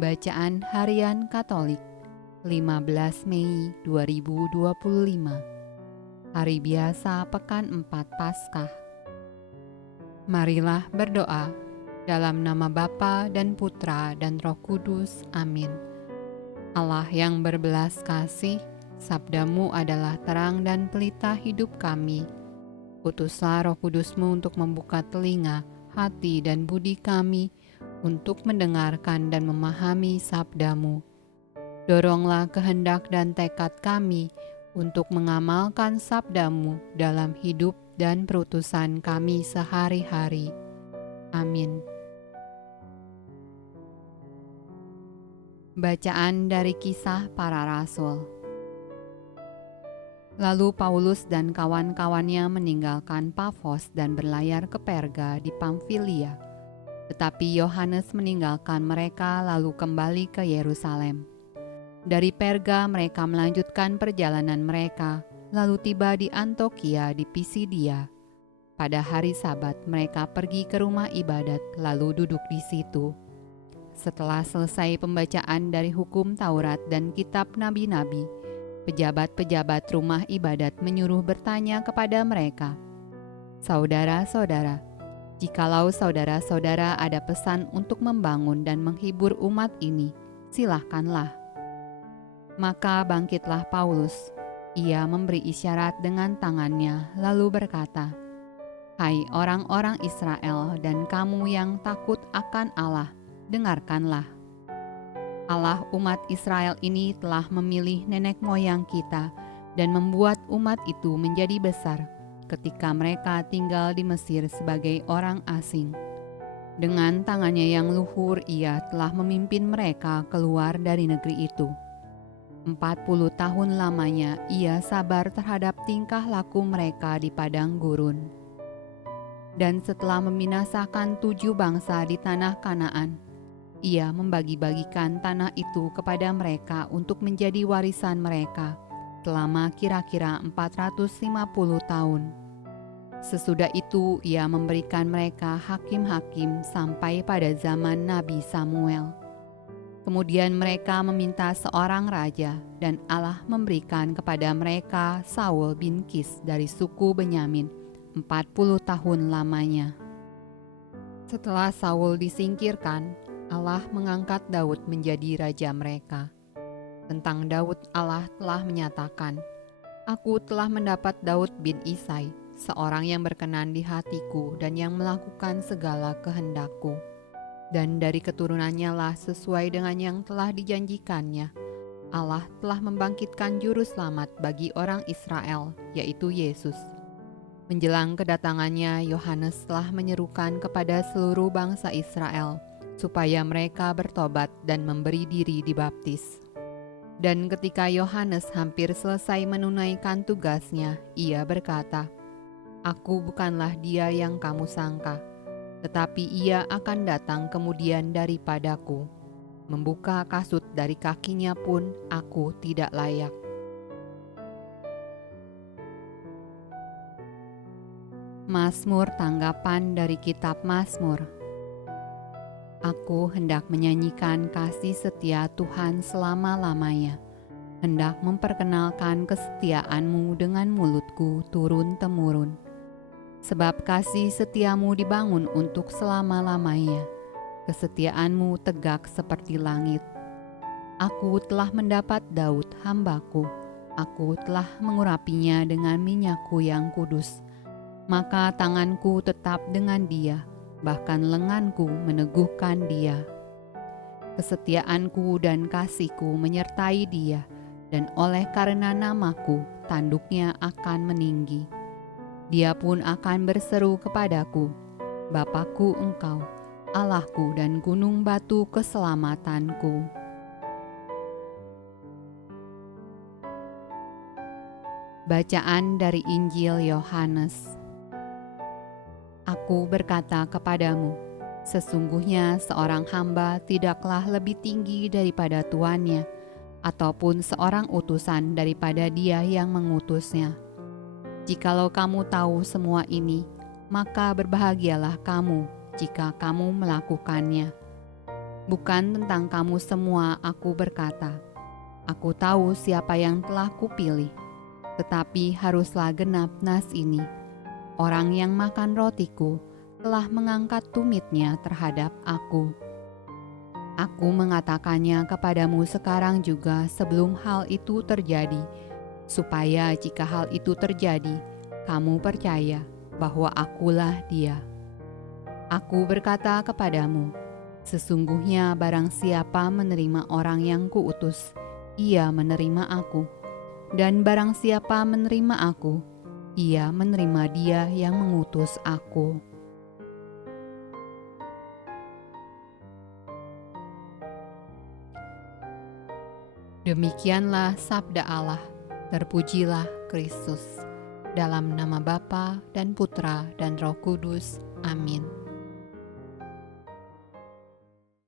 Bacaan Harian Katolik 15 Mei 2025. Hari biasa pekan 4 Paskah. Marilah berdoa dalam nama Bapa dan Putra dan Roh Kudus. Amin. Allah yang berbelas kasih, sabdamu adalah terang dan pelita hidup kami. Utuslah Roh Kudusmu untuk membuka telinga, hati dan budi kami untuk mendengarkan dan memahami sabdamu. Doronglah kehendak dan tekad kami untuk mengamalkan sabdamu dalam hidup dan perutusan kami sehari-hari. Amin. Bacaan dari Kisah Para Rasul. Lalu Paulus dan kawan-kawannya meninggalkan Pafos dan berlayar ke Perga di Pamfilia. Tetapi Yohanes meninggalkan mereka lalu kembali ke Yerusalem. Dari Perga mereka melanjutkan perjalanan mereka, lalu tiba di Antiokhia di Pisidia. Pada hari Sabat mereka pergi ke rumah ibadat lalu duduk di situ. Setelah selesai pembacaan dari hukum Taurat dan kitab nabi-nabi, pejabat-pejabat rumah ibadat menyuruh bertanya kepada mereka, "Saudara-saudara, jikalau saudara-saudara ada pesan untuk membangun dan menghibur umat ini, silahkanlah." Maka bangkitlah Paulus. Ia memberi isyarat dengan tangannya, lalu berkata, "Hai orang-orang Israel dan kamu yang takut akan Allah, dengarkanlah. Allah umat Israel ini telah memilih nenek moyang kita dan membuat umat itu menjadi besar ketika mereka tinggal di Mesir sebagai orang asing. Dengan tangannya yang luhur ia telah memimpin mereka keluar dari negeri itu. 40 tahun lamanya ia sabar terhadap tingkah laku mereka di padang gurun. Dan setelah membinasakan 7 bangsa di tanah Kanaan, ia membagi-bagikan tanah itu kepada mereka untuk menjadi warisan mereka selama kira-kira 450 tahun. Sesudah itu ia memberikan mereka hakim-hakim sampai pada zaman Nabi Samuel. Kemudian mereka meminta seorang raja dan Allah memberikan kepada mereka Saul bin Kis dari suku Benyamin 40 tahun lamanya. Setelah Saul disingkirkan, Allah mengangkat Daud menjadi raja mereka. Tentang Daud Allah telah menyatakan, "Aku telah mendapat Daud bin Isai, seorang yang berkenan di hatiku dan yang melakukan segala kehendakku. Dan dari keturunannya lah sesuai dengan yang telah dijanjikannya, Allah telah membangkitkan juru selamat bagi orang Israel, yaitu Yesus." Menjelang kedatangannya, Yohanes telah menyerukan kepada seluruh bangsa Israel supaya mereka bertobat dan memberi diri dibaptis. Dan ketika Yohanes hampir selesai menunaikan tugasnya, ia berkata, "Aku bukanlah dia yang kamu sangka, tetapi ia akan datang kemudian daripadaku. Membuka kasut dari kakinya pun aku tidak layak." Mazmur tanggapan dari kitab Mazmur. Aku hendak menyanyikan kasih setia Tuhan selama-lamanya, hendak memperkenalkan kesetiaan-Mu dengan mulutku turun-temurun. Sebab kasih setiamu dibangun untuk selama-lamanya, kesetiaan-Mu tegak seperti langit. Aku telah mendapat Daud hambaku, aku telah mengurapinya dengan minyakku yang kudus. Maka tanganku tetap dengan dia, bahkan lenganku meneguhkan dia. Kesetiaanku dan kasihku menyertai dia, dan oleh karena namaku tanduknya akan meninggi. Dia pun akan berseru kepadaku, "Bapakku Engkau, Allahku dan gunung batu keselamatanku." Bacaan dari Injil Yohanes. Aku berkata kepadamu, sesungguhnya seorang hamba tidaklah lebih tinggi daripada tuannya, ataupun seorang utusan daripada dia yang mengutusnya. Jikalau kamu tahu semua ini, maka berbahagialah kamu jika kamu melakukannya. Bukan tentang kamu semua aku berkata. Aku tahu siapa yang telah kupilih. Tetapi haruslah genap nas ini. Orang yang makan rotiku telah mengangkat tumitnya terhadap aku. Aku mengatakannya kepadamu sekarang juga sebelum hal itu terjadi, supaya jika hal itu terjadi, kamu percaya bahwa akulah Dia. Aku berkata kepadamu, sesungguhnya barang siapa menerima orang yang kuutus, ia menerima aku. Dan barang siapa menerima aku, ia menerima Dia yang mengutus aku. Demikianlah sabda Allah. Terpujilah Kristus. Dalam nama Bapa dan Putra dan Roh Kudus. Amin.